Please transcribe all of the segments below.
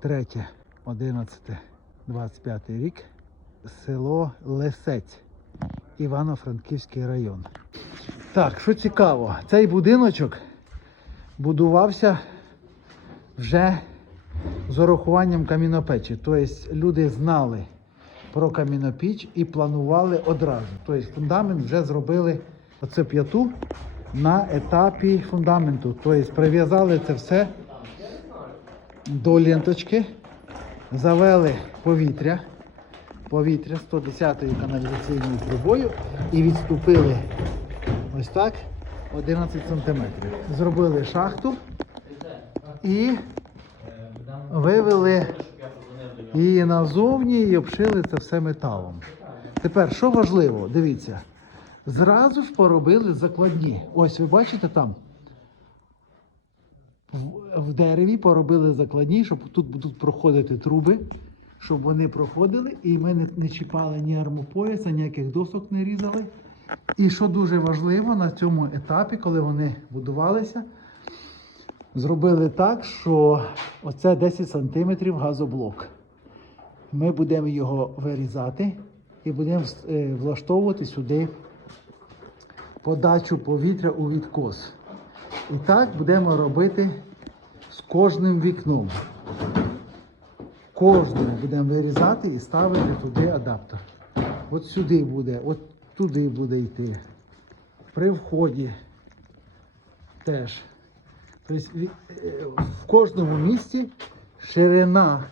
3, 11, 25 рік. Село Лесець, Івано-Франківський район. Так, що цікаво, цей будиночок будувався вже з урахуванням камінопечі. Тобто люди знали про камінопіч і планували одразу. Тобто фундамент вже зробили оце п'яту на етапі фундаменту. Тобто прив'язали це все до ленточки, завели повітря, повітря 110-ю каналізаційною трубою і відступили ось так 11 сантиметрів. Зробили шахту і вивели її назовні і обшили це все металом. Тепер, що важливо, дивіться, зразу ж поробили закладні. Ось ви бачите там. В, в дереві поробили закладні, щоб тут будуть проходити труби, щоб вони проходили, і ми не, не чіпали ні армопояса, ніяких досок не різали. І що дуже важливо на цьому етапі, коли вони будувалися, зробили так, що оце 10 см газоблок. Ми будемо його вирізати і будемо е, влаштовувати сюди подачу повітря у відкос. І так будемо робити з кожним вікном. Кожному будемо вирізати і ставити туди адаптер. От сюди буде, от туди буде йти. При вході теж. Тобто е, в кожному місці ширина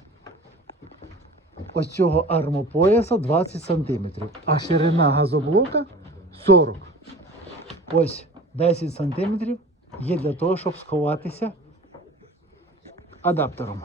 ось цього армопояса 20 см, а ширина газоблока 40 Ось 10 см є для того, щоб сховатися адаптером.